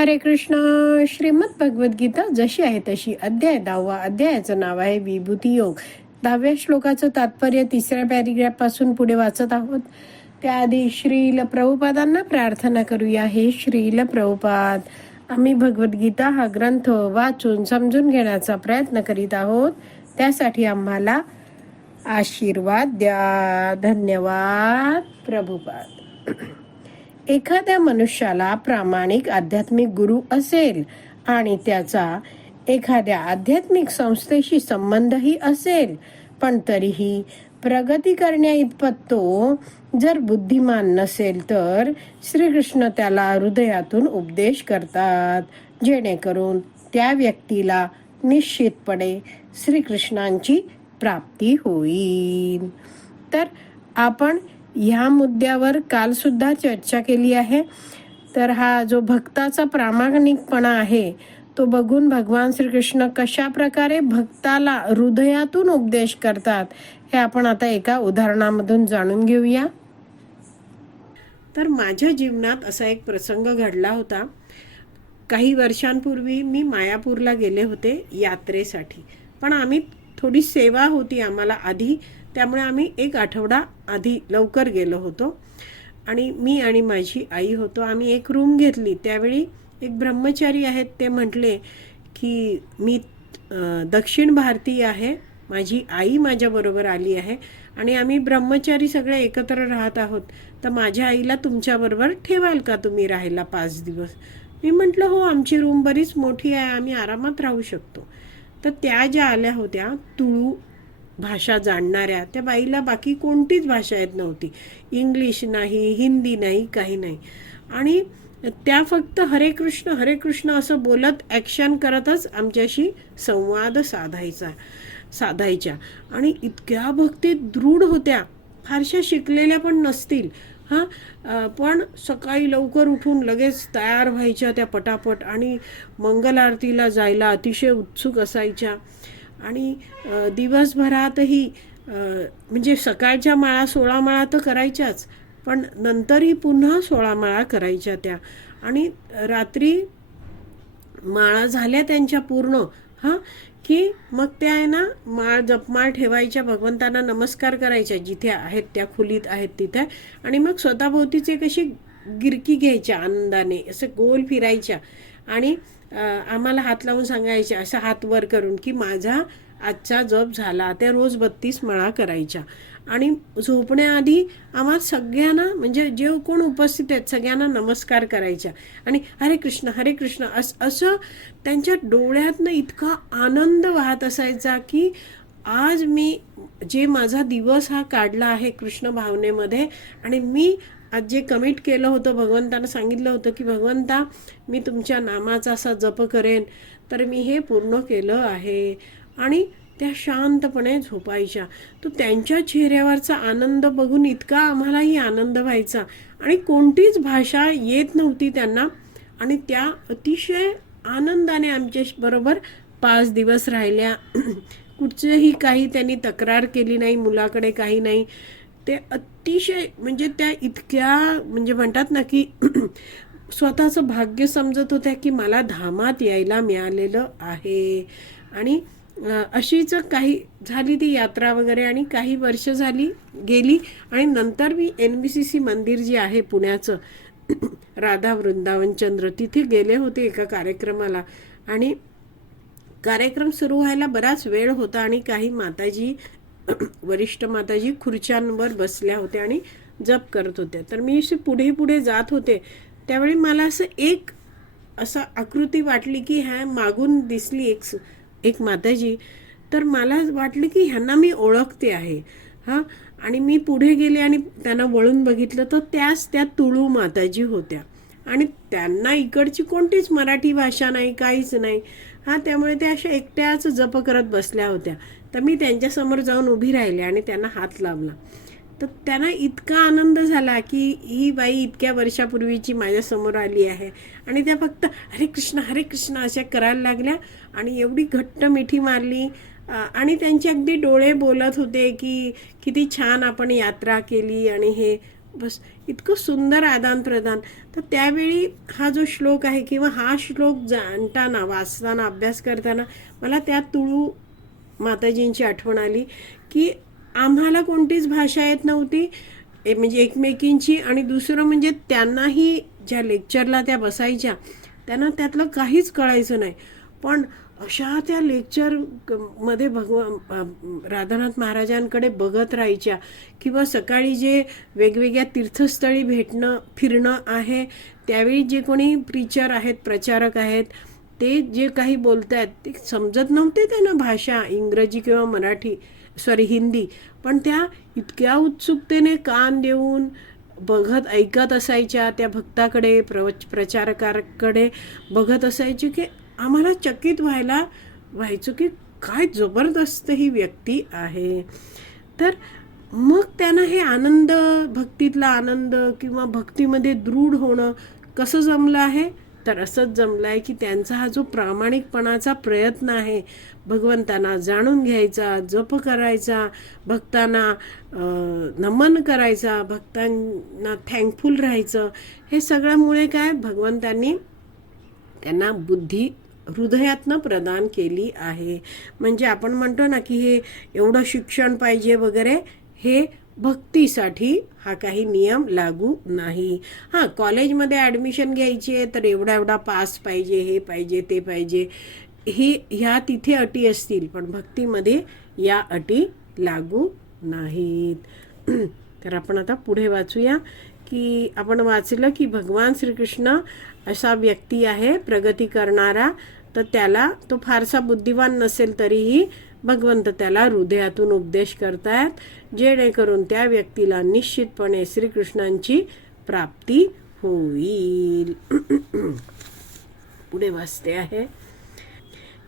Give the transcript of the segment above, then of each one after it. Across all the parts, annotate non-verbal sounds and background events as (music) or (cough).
हरे कृष्ण श्रीमद भगवद्गीता जशी आहे तशी. अध्याय दहावा अध्यायाचं नाव आहे विभूती योग. दहाव्या श्लोकाचं तात्पर्य तिसऱ्या पॅरिग्राफपासून पुढे वाचत आहोत. त्याआधी श्रील प्रभुपादांना प्रार्थना करूया. हे श्रील प्रभुपाद आम्ही भगवद्गीता हा ग्रंथ वाचून समजून घेण्याचा प्रयत्न करीत आहोत. त्यासाठी आम्हाला आशीर्वाद द्या. धन्यवाद प्रभुपाद. एखाद्या मनुष्याला प्रामाणिक आध्यात्मिक गुरु असेल आणि त्याचा एखाद्या आध्यात्मिक संस्थेशी संबंधही असेल पण तरीही प्रगती करण्या इतपत तो जर बुद्धिमान नसेल तर श्रीकृष्ण त्याला हृदयातून उपदेश करतात जेणेकरून त्या व्यक्तीला निश्चितपणे श्रीकृष्णांची प्राप्ती होईल. तर आपण ह्या मुद्द्यावर काल सुद्धा चर्चा केली आहे. तर हा जो भक्ताचा प्रामाणिकपणा आहे तो बघून भगवान श्रीकृष्ण कशा प्रकारे भक्ताला हृदयातून उपदेश करतात हे आपण आता एका उदाहरणामधून जाणून घेऊया. तर माझ्या जीवनात असा एक प्रसंग घडला होता. काही वर्षांपूर्वी मी मायापूरला गेले होते यात्रेसाठी. पण आम्ही थोडी सेवा होती आम्हाला आधी. त्यामुळे आम्ही एक आठवडा आधी लवकर गेलो होतो. आणि मी आणि माझी आई होतो. आम्ही एक रूम घेतली. त्यावेळी एक ब्रह्मचारी आहेत. ते म्हटले की मी दक्षिण भारतीय आहे. माझी आई माझ्याबरोबर आली आहे. आणि आम्ही ब्रह्मचारी सगळे एकत्र राहत आहोत. तर माझ्या आईला तुमच्याबरोबर ठेवाल का तुम्ही राहायला पाच दिवस? मी म्हटलं हो आमची रूम बरीच मोठी आहे. आम्ही आरामात राहू शकतो. तर त्या ज्या आल्या होत्या तुळू भाषा जाणणाऱ्या त्या बाईला बाकी कोणतीच भाषा येत नव्हती. इंग्लिश नाही हिंदी नाही काही नाही. आणि त्या फक्त हरे कृष्ण हरे कृष्ण असं बोलत ॲक्शन करतच आमच्याशी संवाद साधायचा साधायच्या. आणि इतक्या भक्ती दृढ होत्या. फारशा शिकलेल्या पण नसतील. हां पण सकाळी लवकर उठून लगेच तयार व्हायच्या त्या पटापट आणि मंगल आरतीला जायला अतिशय उत्सुक असायच्या. आणि दिवसभरातही म्हणजे सकाळच्या माळा सोळा माळा तर करायच्याच पण नंतरही पुन्हा सोळा माळा करायच्या त्या. आणि रात्री माळा झाल्या त्यांच्या पूर्ण हां की मग त्या आहे ना माळ जपमाळ ठेवायच्या भगवंतांना नमस्कार करायच्या जिथे आहेत त्या खोलीत आहेत तिथे. आणि मग स्वतःभोवतीचे कशी गिरकी घ्यायच्या आनंदाने असं गोल फिरायच्या. आणि आम्हाला हात लावून सांगायचे असं हात वर करून की माझा आजचा जप झाला. त्या रोज बत्तीस मळा करायच्या. आणि झोपण्याआधी आम्हा सगळ्यांना म्हणजे जे कोण उपस्थित आहेत सगळ्यांना नमस्कार करायच्या. आणि हरे कृष्ण हरे कृष्ण अस असं त्यांच्या डोळ्यातनं इतका आनंद वाहत असायचा की आज मी जे माझा दिवस हा काढला आहे कृष्ण भावनेमध्ये आणि मी आज जे कमिट केलं होतं भगवंतानं सांगितलं होतं की भगवंता मी तुमच्या नामाचा असा जप करेन. तर मी हे पूर्ण केलं आहे. आणि त्या शांतपणे झोपायच्या. तो त्यांच्या चेहऱ्यावरचा आनंद बघून इतका आम्हालाही आनंद व्हायचा. आणि कोणतीच भाषा येत नव्हती त्यांना. आणि त्या अतिशय आनंदाने आमच्याबरोबर पाच दिवस राहिल्या. (clears throat) कुठचंही काही त्यांनी तक्रार केली नाही मुलाकडे काही नाही. ते अतिशय म्हणजे त्या इतक्या म्हणजे म्हणतात ना की (clears throat) स्वतःचं भाग्य समजत होत्या की मला धामात यायला मिळालेलं आहे. आणि अशीच काही झाली ती यात्रा वगैरे आणि काही वर्ष झाली गेली आणि नंतर मी एन बी सी सी मंदिर जे आहे पुण्याचं (clears throat) राधा वृंदावन चंद्र तिथे गेले होते एका कार्यक्रमाला. आणि कार्यक्रम सुरू व्हायला बराच वेळ होता आणि काही माताजी वरिष्ठ माताजी खुर्च्यांवर बसल्या होत्या आणि जप करत होत्या. तर मी असे पुढे पुढे जात होते. त्यावेळी मला असं एक असं आकृती वाटली की ह्या मागून दिसली एक एक माताजी. तर मला वाटलं की ह्यांना मी ओळखते आहे. हां आणि मी पुढे गेले आणि त्यांना वळून बघितलं तर त्याच त्या तुळू माताजी होत्या. आणि त्यांना इकडची कोणतीच मराठी भाषा नाही काहीच नाही. हां त्यामुळे त्या अशा एकट्याच जप करत बसल्या होत्या. तर मी त्यांच्यासमोर जाऊन उभी राहिले आणि त्यांना हात लावला. तर त्यांना इतका आनंद झाला की ही बाई इतक्या वर्षापूर्वीची माझ्यासमोर आली आहे. आणि त्या फक्त हरे कृष्ण हरे कृष्ण अशा करायला लागल्या आणि एवढी घट्ट मिठी मारली. आणि त्यांचे अगदी डोळे बोलत होते की किती छान आपण यात्रा केली आणि हे बस इतकं सुंदर आदान प्रदान तर त्यावेळी हा जो श्लोक आहे किंवा हा श्लोक जाणताना वाचताना अभ्यास करताना मला त्या तुळू माताजींची आठवण आली की आम्हाला कोणतीच भाषा येत नव्हती. ए- म्हणजे एकमेकींची आणि दुसरं म्हणजे त्यांनाही ज्या लेक्चरला त्या बसायच्या त्यांना त्यातलं काहीच कळायचं नाही. पण अशा त्या लेक्चर क- मध्ये राधानाथ महाराजांकडे बघत राहायच्या किंवा सकाळी जे वेगवेगळ्या तीर्थस्थळी भेटणं फिरणं आहे त्यावेळी जे कोणी प्रीचर आहेत प्रचारक आहेत ते जे काही बोलत आहेत ते समजत नव्हते त्यांना भाषा इंग्रजी किंवा मराठी सॉरी हिंदी. पण त्या इतक्या उत्सुकतेने कान देऊन बघत ऐकत असायच्या त्या भक्ताकडे प्र प्रचारकाकडे बघत असायचे की आम्हाला चकित व्हायला व्हायचं की काय जबरदस्त ही व्यक्ती आहे. तर मग त्यांना हे आनंद भक्तीतला आनंद किंवा भक्तीमध्ये दृढ होणं कसं जमलं आहे? तर असंच जमलं आहे की त्यांचा हा जो प्रामाणिकपणाचा प्रयत्न आहे भगवंतांना जाणून घ्यायचा जप करायचा भक्तांना नमन करायचा भक्तांना थँकफुल राहायचं हे सगळ्यामुळे काय भगवंतांनी त्यांना बुद्धी हृदयातनं प्रदान केली आहे. म्हणजे आपण म्हणतो ना की हे एवढं शिक्षण पाहिजे वगैरे हे भक्तीसाठी हा काही नियम लागू नाही. हां कॉलेजमध्ये ॲडमिशन घ्यायची आहे तर एवढा एवढा पास पाहिजे हे पाहिजे ते पाहिजे. हे ह्या तिथे अटी असतील पण भक्तीमध्ये या अटी लागू नाहीत. (clears throat) तर आपण आता पुढे वाचूया की आपण वाचलं की भगवान श्रीकृष्ण असा व्यक्ती आहे प्रगती करणारा तर त्याला तो फारसा बुद्धिवान नसेल तरीही भगवंत त्याला हृदयातून उपदेश करतायत जेणेकरून त्या व्यक्तीला निश्चितपणे श्रीकृष्णांची प्राप्ती होईल. (clears throat) पुढे वाचते आहे.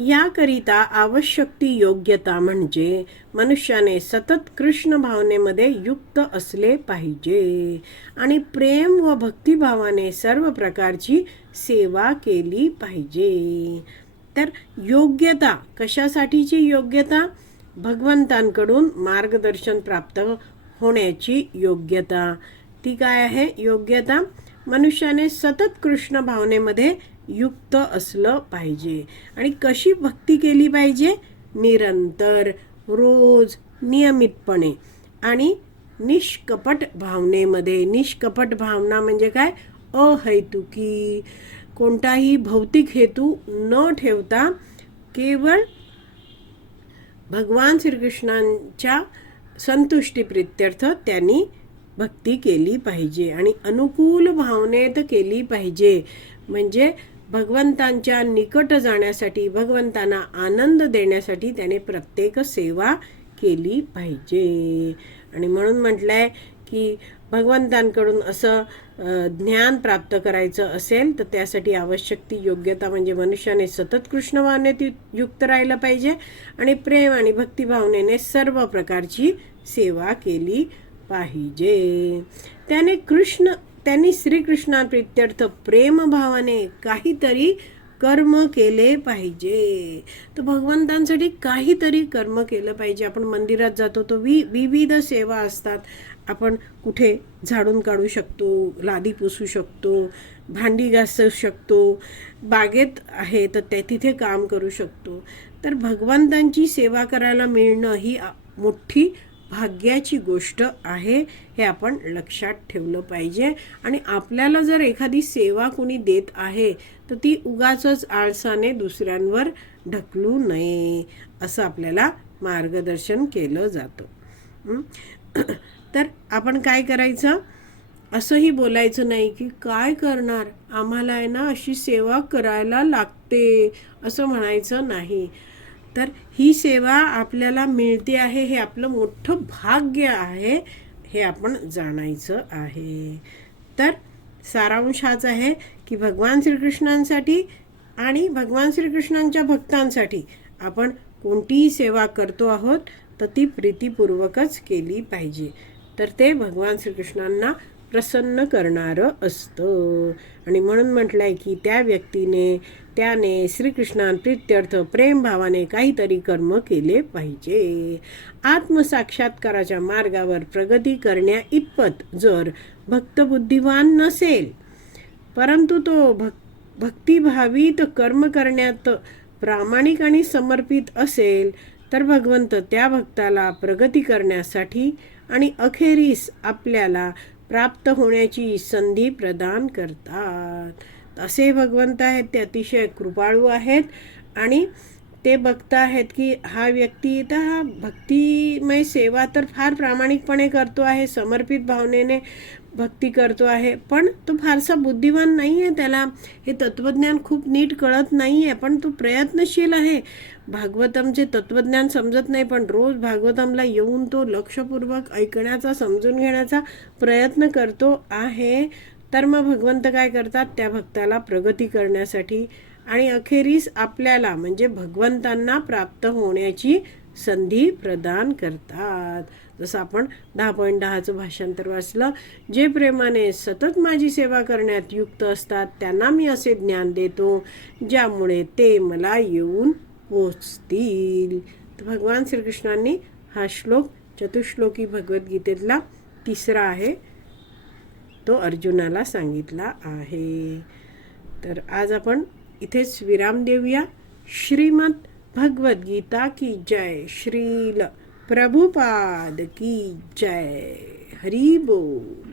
याकरिता आवश्यक ती योग्यता म्हणजे मनुष्याने सतत कृष्ण भावनेमध्ये युक्त असले पाहिजे. आणि प्रेम व भक्तिभावाने सर्व प्रकारची सेवा केली पाहिजे. तर योग्यता कशासाठीची योग्यता? भगवंतांकडून मार्गदर्शन प्राप्त होण्याची योग्यता. ती काय आहे? योग्यता? मनुष्याने सतत कृष्ण भावनेमध्ये युक्त असलं पाहिजे. आणि कशी भक्ती केली पाहिजे? निरंतर रोज नियमितपणे. आणि निष्कपट भावनेमध्ये निष्कपट भावना म्हणजे काय? अहैतुकी. कोणताही भौतिक हेतू न ठेवता केवळ भगवान श्रीकृष्णांच्या संतुष्टीप्रित्यर्थ त्यांनी भक्ती केली पाहिजे आणि अनुकूल भावनेत केली पाहिजे. म्हणजे भगवंतांच्या निकट जाण्यासाठी भगवंतांना आनंद देण्यासाठी त्याने प्रत्येक सेवा केली पाहिजे. आणि म्हणून म्हटलंय की भगवंतांकडून असं ज्ञान प्राप्त करायचं असेल तर त्यासाठी आवश्यक ती योग्यता म्हणजे मनुष्याने सतत कृष्ण भावनेत युक्त राहिलं पाहिजे. आणि प्रेम आणि भक्तिभावनेने सर्व प्रकारची सेवा केली पाहिजे. त्याने कृष्ण त्यांनी श्रीकृष्णाप्रित्यर्थ प्रेमभावाने काहीतरी कर्म केले पाहिजे. तर भगवंतांसाठी काहीतरी कर्म केलं पाहिजे. आपण मंदिरात जातो तो वि विविध सेवा असतात. आपण कुठे झाडून काढू शकतो लादी पुसू शकतो भांडी घासू शकतो बागेत आहे तर ते तिथे काम करू शकतो. तर भगवंतांची सेवा करायला मिळणं ही मोठी भाग्याची गोष्ट आहे हे आपण लक्षात ठेवलं पाहिजे. आणि आपल्याला जर एखादी सेवा कोणी देत आहे तर ती उगाचच आळसाने दुसऱ्यांवर ढकलू नये असं आपल्याला मार्गदर्शन केलं जातं. (clears throat) तर आपण काय करायचं? असंही बोलायचं नाही की काय करणार? आम्हाला आहे ना अशी सेवा करायला लागते असं म्हणायचं नाही. तर ही सेवा आपल्याला मिळते आहे हे आपलं मोठं भाग्य आहे हे आपण जाणायचं आहे. तर सारांश हाच आहे की भगवान श्रीकृष्णांसाठी आणि भगवान श्रीकृष्णांच्या भक्तांसाठी आपण कोणतीही सेवा करतो आहोत तर ती प्रीतीपूर्वकच केली पाहिजे. तर ते भगवान श्रीकृष्णांना प्रसन्न करणारं असतं. आणि म्हणून म्हटलं आहे की त्या व्यक्तीने त्याने श्रीकृष्णांप्रित्यर्थ प्रेमभावाने काहीतरी कर्म केले पाहिजे. आत्मसाक्षात्काराच्या मार्गावर प्रगती करण्या इतपत जर भक्तबुद्धिवान नसेल परंतु तो भक् भक्तिभावित कर्म करण्यात प्रामाणिक आणि समर्पित असेल तर भगवंत त्या भक्ताला प्रगती करण्यासाठी आणि अखेरीस आपल्याला प्राप्त होण्याची संधी प्रदान करतात. असे भगवंत आहेत ते अतिशय कृपाळू आहेत. आणि ते बघत आहेत की हा व्यक्ती तर हा भक्तिमय सेवा तर फार प्रामाणिकपणे करतो आहे समर्पित भावनेने भक्ती करतो आहे पण तो फारसा बुद्धिवान नाही आहे त्याला. हे तत्त्वज्ञान खूप नीट कळत नाही आहे पण तो प्रयत्नशील आहे. भागवतमचे तत्त्वज्ञान समजत नाही पण रोज भागवतमला येऊन तो लक्षपूर्वक ऐकण्याचा समजून घेण्याचा प्रयत्न करतो आहे. तर मग भगवंत काय करतात? त्या भक्ताला प्रगती करण्यासाठी आणि अखेरीस आपल्याला म्हणजे भगवंतांना प्राप्त होण्याची संधी प्रदान करतात. जसं आपण दहा पॉईंट दहाचं भाषांतर वाचलं जे प्रेमाने सतत माझी सेवा करण्यात युक्त असतात त्यांना मी असे ज्ञान देतो ज्यामुळे ते मला येऊन पोचतील. तर भगवान श्रीकृष्णांनी हा श्लोक चतुश्लोकी भगवद्गीतेतला तिसरा आहे. तो अर्जुनाला सांगितला आहे. तर आज आपण इथेच विराम देऊया. श्रीमद भगवद्गीता की जय. श्रील प्रभुपाद की जय. हरी बोल.